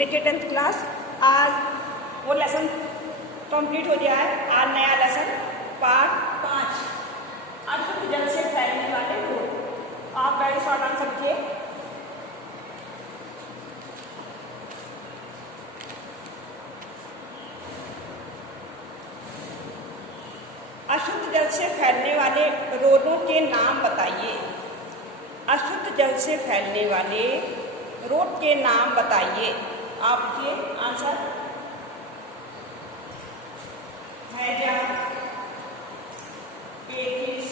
देखिए 10th class आज वो लेसन कंप्लीट हो गया है। आज नया लेसन पार्ट 5 अशुद्ध जल से फैलने वाले रोग। आप पहले शॉर्ट आंसर लिखिए। अशुद्ध जल से फैलने वाले रोगों के नाम बताइए। अशुद्ध जल से फैलने वाले रोग के नाम बताइए। आप लिखिए आंसर। हैजा, पेटिस,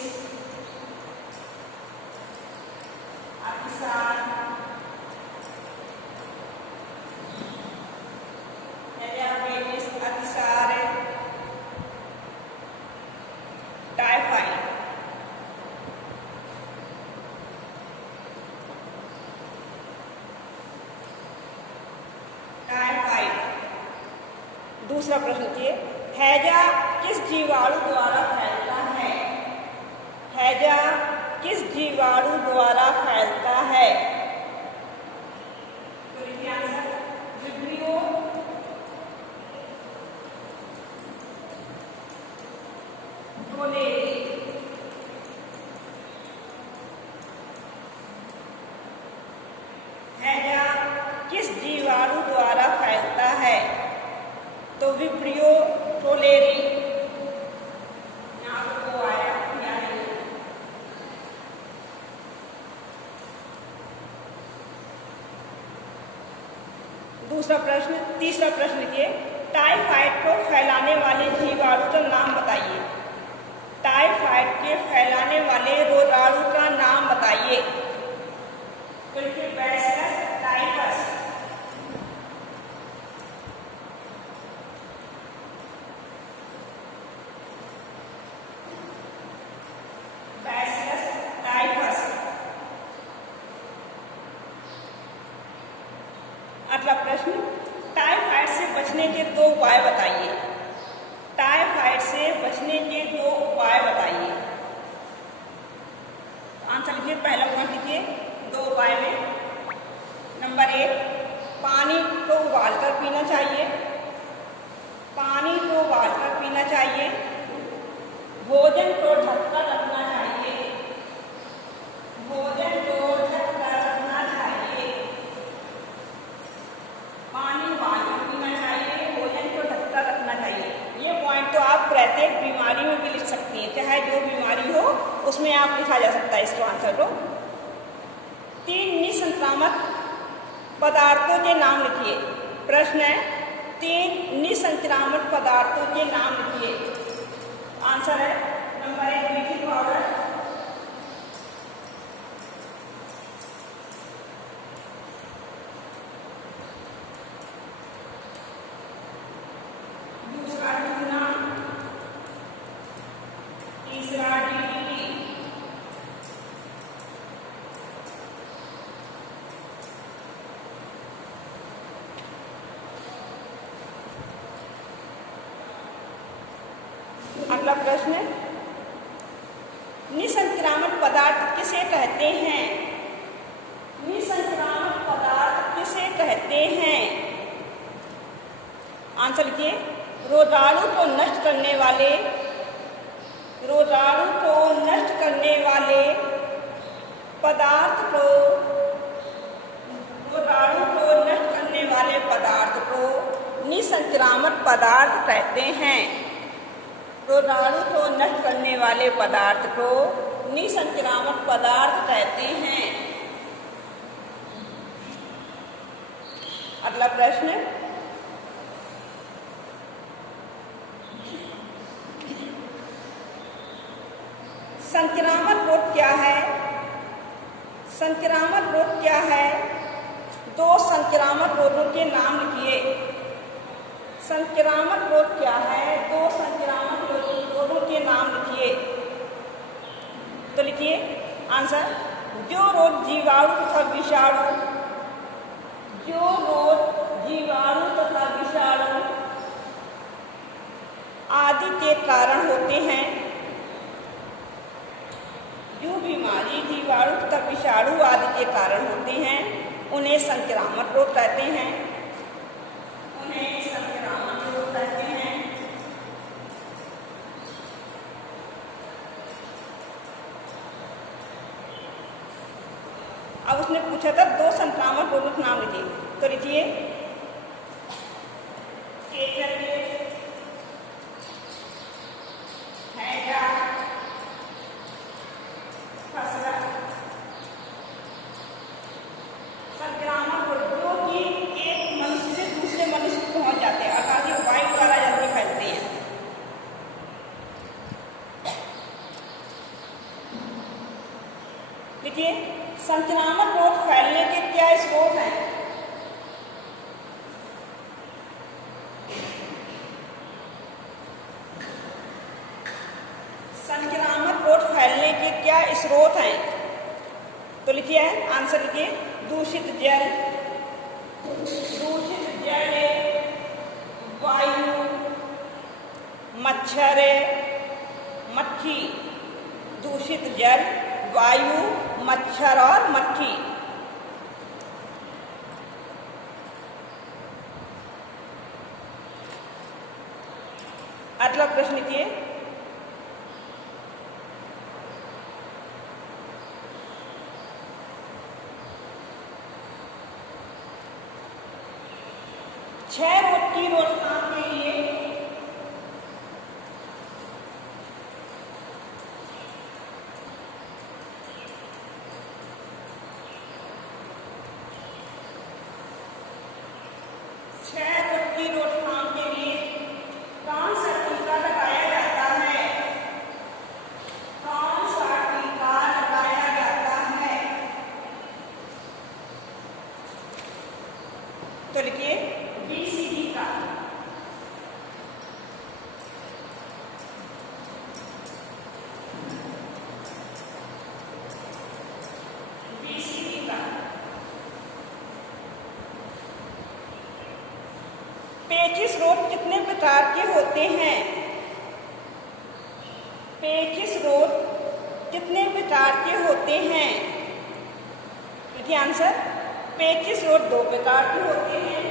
अतिसार, हैजा, पेटिस, अतिसार, टाइफाइड। दूसरा प्रश्न लिखिए, हैजा किस जीवाणु द्वारा फैलता है? हैजा किस जीवाणु द्वारा फैलता है? तो लिखिए आंसर। विब्रियो, प्रोलेरी। हैजा किस जीवाणु द्वारा फैलता है? तो विब्रियो प्रोलेरी। यहाँ पर वो आया दूसरा प्रश्न। तीसरा प्रश्न लिखिए, टाइफाइड को फैलाने वाले जीवाणु का नाम बताइए। टाइफाइड के फैलाने वाले रोगाणु का नाम बताइए। तो लिखिए बैसिलस टाइफस। अगला प्रश्न, टाइफाइड से बचने के 2 उपाय बताइए। टाइफाइड से बचने के 2 उपाय बताइए। आंसर लिखिए। पहला पॉइंट लिखिए 2 उपाय में। नंबर 1, पानी को उबालकर पीना चाहिए। पानी को उबालकर पीना चाहिए। भोजन को ढककर रखना चाहिए। भोजन को ढककर रखना चाहिए। पानी उबालकर पीना चाहिए। भोजन को ढककर रखना चाहिए। ये पॉइंट तो आप प्रत्येक बीमारी में भी लिख सकती हैं, चाहे जो बीमारी हो उसमें आप लिखा जा सकता है इसको आंसर को। 3 निसंक्रामक पदार्थों के नाम लिखिए। प्रश्न है 3 निसंक्रामक पदार्थों के नाम लिखिए। आंसर है नंबर 1 ब्लीचिंग पाउडर, दूसरा चूना, तीसरा DDT, अगला प्रश्न, निसंक्रामक पदार्थ किसे कहते हैं? निसंक्रामक पदार्थ किसे कहते हैं? आंसर लिखिए। रोगाणु को नष्ट करने वाले, रोगाणु को नष्ट करने वाले पदार्थ को, रोगाणु को नष्ट करने वाले पदार्थ को निसंक्रामक पदार्थ कहते हैं। रोगाणु को नष्ट करने वाले पदार्थ को निसंक्रामक पदार्थ कहते हैं। अगला प्रश्न, संक्रामक रोग क्या है? संक्रामक रोग क्या है? 2 संक्रामक रोगों के नाम लिखिए। संक्रामक रोग क्या है? 2 संक्रामक रोगों के नाम लिखिए। तो लिखिए आंसर। जो रोग जीवाणु तथा विषाणु, जो रोग जीवाणु तथा विषाणु आदि के कारण होते हैं, जो बीमारी जीवाणु तथा विषाणु आदि के कारण होते हैं उन्हें संक्रामक रोग कहते हैं। अब उसने पूछा था 2 संक्रामक रोगों के नाम लिखिए, तो लिखिए संक्रामक रोग जो कि एक मनुष्य से दूसरे मनुष्य को पहुंच जाते हैं, अर्थात ये वायु द्वारा जल्दी फैलते हैं। देखिए संक्रामक रोग फैलने के क्या स्रोत हैं? संक्रामक रोग फैलने के क्या स्रोत हैं? तो लिखिए आंसर लिखिए, दूषित जल, वायु, मच्छर, मक्खी। दूषित जल, वायु, मच्छर और मक्खी। अगला प्रश्न लिखिए, क्षय रोग की रोकथाम के लिए कौन सा टीका लगाया जाता है? कौन सा टीका लगाया जाता है? तो लिखिए BCG का। BCG का। पेचिश रोग कितने प्रकार के होते हैं? पेचिश रोग कितने प्रकार के होते हैं? देखिए आंसर, पेचिश रोग 2 प्रकार के होते हैं।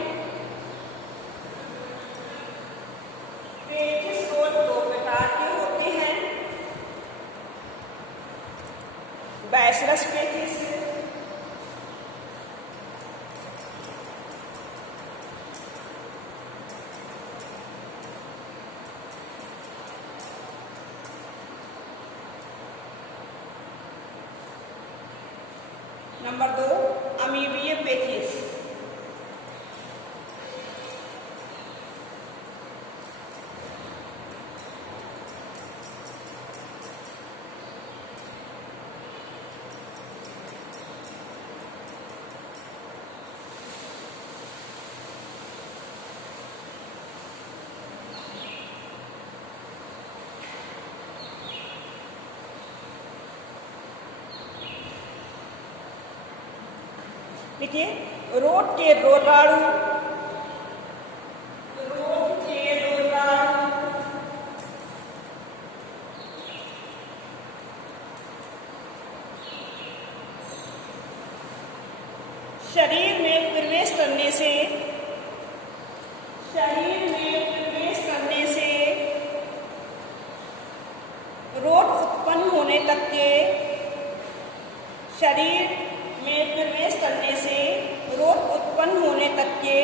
पेचिश रोग 2 प्रकार के होते हैं, बैसिलस पेचिश नंबर 2 अमीबीय पेचिश। देखिए रोड के रोगाणु, शरीर में प्रवेश करने से रोग उत्पन्न होने तक के शरीर में प्रवेश करने से रोग उत्पन्न होने तक के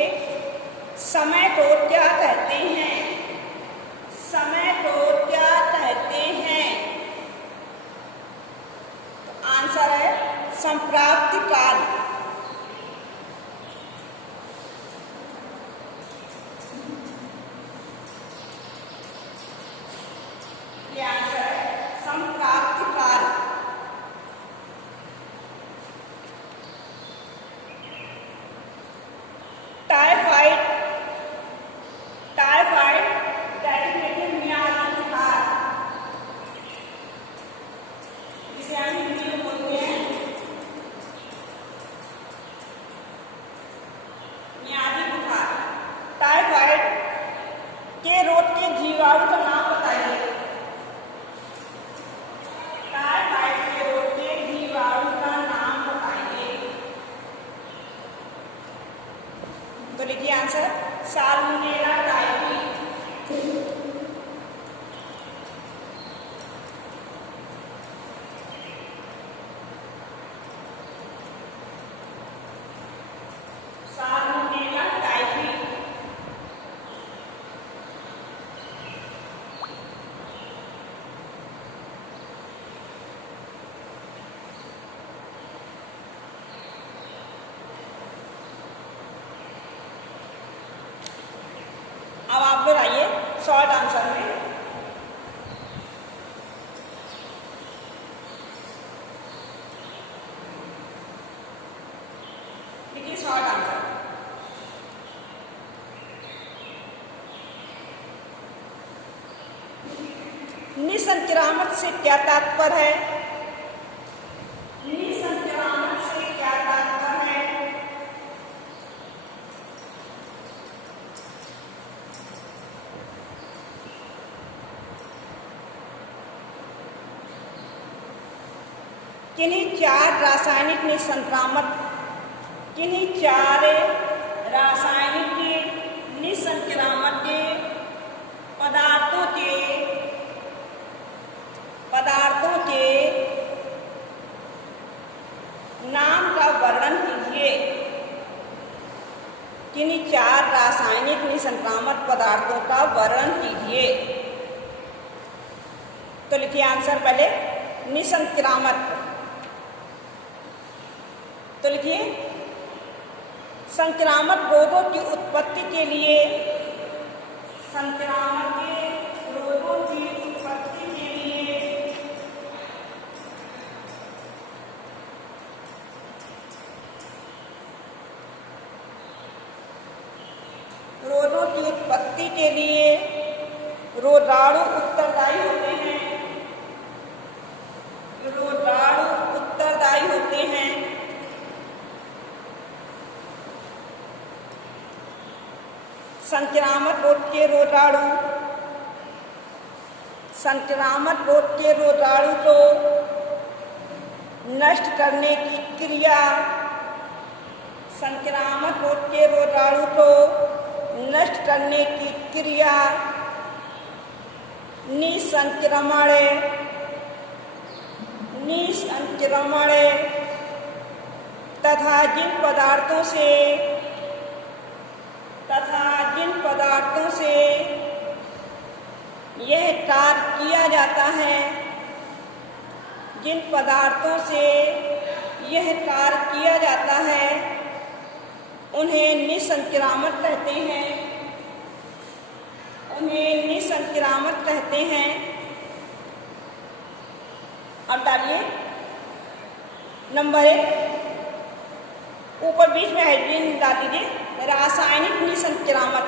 समय को क्या कहते हैं? समय को क्या कहते हैं? तो आंसर है संप्राप्ति काल। ये आंसर है संप्राप्ति काल। टाइफाइड दैट मियादी बुखार, जिसे हम हिंदी में बोलते हैं मियादी बुखार। टाइफाइड के रोग के जीवाणु का नाम बताइए। टाइफाइड के रोग के जीवाणु का नाम बताइए। तो लिखिए answer salmonella typhi. Short answer में देखिए शॉर्ट आंसर। निसंक्रामक से क्या तात्पर्य है? निसंक्रामक से क्या तात्पर्य है? किन्हीं चार रासायनिक निसंक्रामक किन्हीं चार रासायनिक निसंक्रामक पदार्थों के नाम का वर्णन कीजिए। किन्हीं चार रासायनिक निसंक्रामक पदार्थों का वर्णन कीजिए। तो लिखिए आंसर पहले निसंक्रामक। तो लिखिए संक्रामक रोगों की उत्पत्ति के लिए संक्रामक रोगों की उत्पत्ति के लिए रोगों की उत्पत्ति के लिए रोगाणु उत्तरदायी होते हैं। रोगाणु उत्तरदायी होते हैं। संक्रामक रोग के रोगाणु को नष्ट करने की क्रिया संक्रामक रोग के रोगाणु को नष्ट करने की क्रिया निसंक्रमण तथा जिन पदार्थों से यह कार्य किया जाता है उन्हें निसंक्रामक कहते हैं। अब डालिए नंबर 1, ऊपर बीच में हाइड्रोजन डाल दीजिए। रासायनिक निसंक्रामक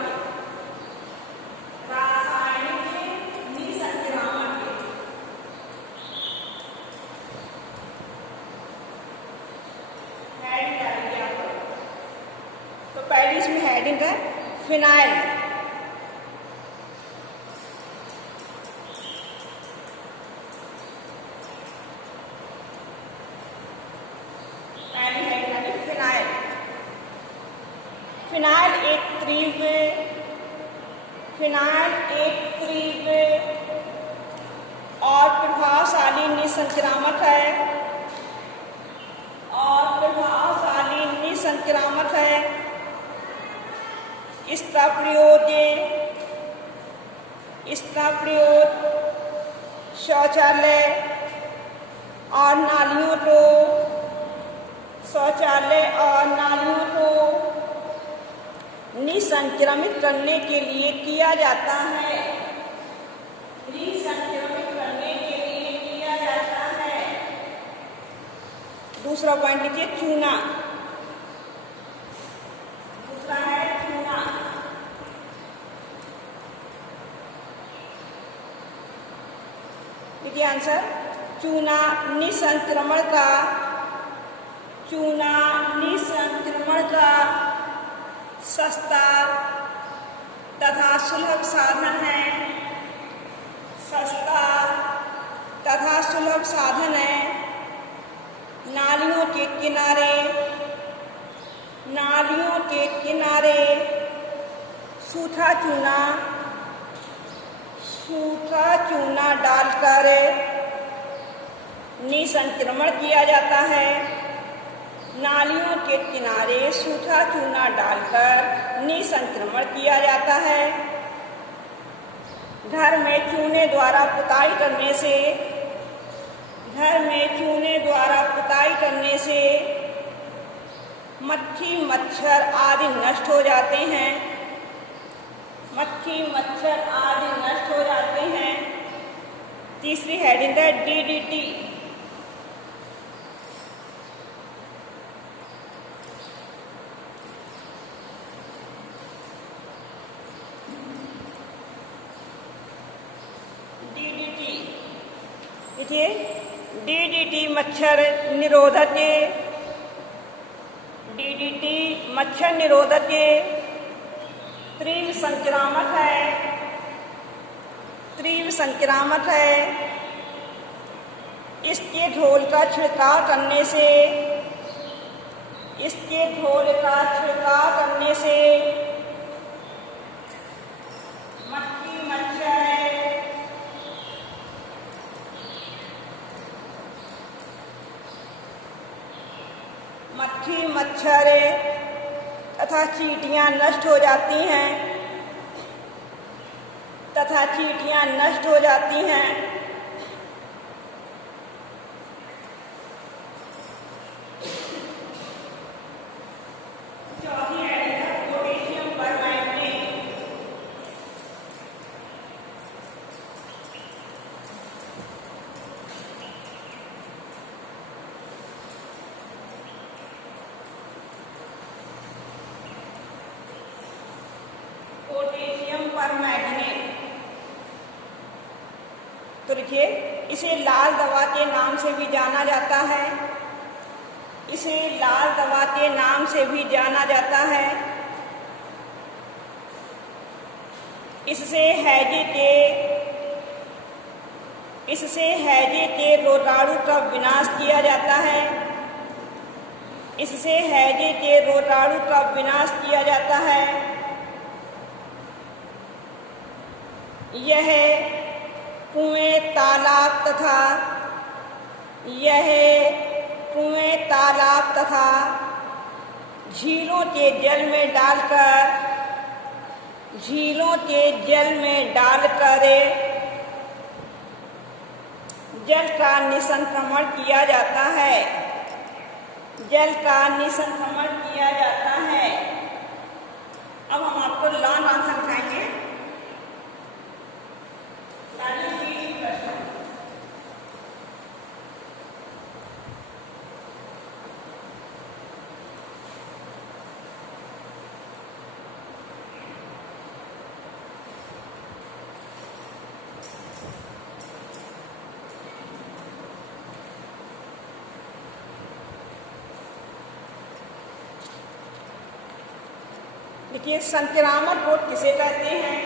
हेडिंग डालिए आप। तो पहली इसमें हेडिंग है फिनाइल। फिनाइल एक तीव्र और प्रभावशाली निसंक्रामक है। इसका प्रयोग शौचालय और नालियों को निसंक्रमित करने के लिए किया जाता है। दूसरा पॉइंट लिखिए चूना। दूसरा है चूना। लिखिए आंसर। चूना निसंक्रमण का सस्ता तथा सुलभ साधन है। नालियों के किनारे सूखा चूना डालकर निसंक्रमण किया जाता है। नालियों के किनारे सूखा चूना डालकर निसंक्रमण किया जाता है। घर में चूने द्वारा पुताई करने से मक्खी मच्छर आदि नष्ट हो जाते हैं। मक्खी मच्छर आदि नष्ट हो जाते हैं। तीसरी हेडिंग है DDT। देखिए DDT मच्छर निरोधक, DDT मच्छर निरोधक तीव्र संक्रामक है, तीव्र संक्रामक है। इसके घोल का छिड़काव करने से, इसके घोल का छिड़काव करने से मक्खी मच्छर मक्खी मच्छर तथा चींटियां नष्ट हो जाती हैं, तथा चींटियां नष्ट हो जाती हैं। चौथी हेडिंग है पोटेशियम परमैंगनेट। पोटेशियम परमैंगनेट, तो देखिए इसे लाल दवा के नाम से भी जाना जाता है, इसे लाल दवा के नाम से भी जाना जाता है। इससे हैजे के रोगाणु का विनाश किया जाता है, इससे हैजे के रोगाणु का विनाश किया जाता है। यह कुएं तालाब तथा झीलों के जल में डालकर जल का निसंक्रमण किया जाता है, जल का निसंक्रमण किया जाता है। अब हम आपको लॉन्ग आंसर दिखाएंगे। देखिए संक्रामक रोग किसे कहते हैं,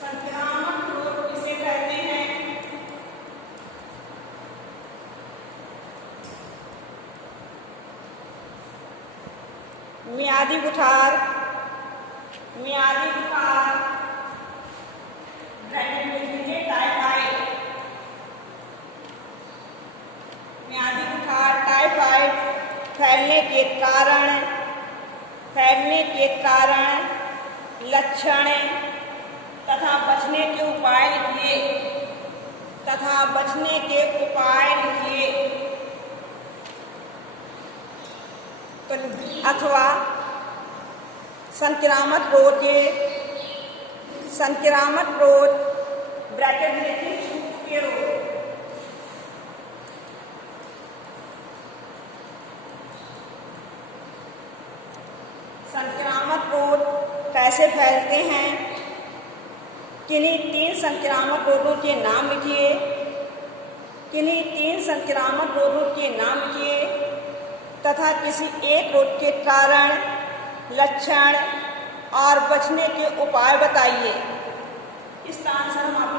संक्रामक रोग किसे कहते हैं? मियादी बुखार, टाइफाइड फैलने के कारण लक्षण तथा बचने के उपाय लिखिए। तो अथवा संक्रामक रोग ब्रैकेट में लिखिए छूत के रोग। संक्रामक रोग कैसे फैलते हैं? किन्हीं 3 संक्रामक रोगों के नाम लिखिए, तथा किसी एक रोग के कारण, लक्षण और बचने के उपाय बताइए। इसका आंसर हम आपको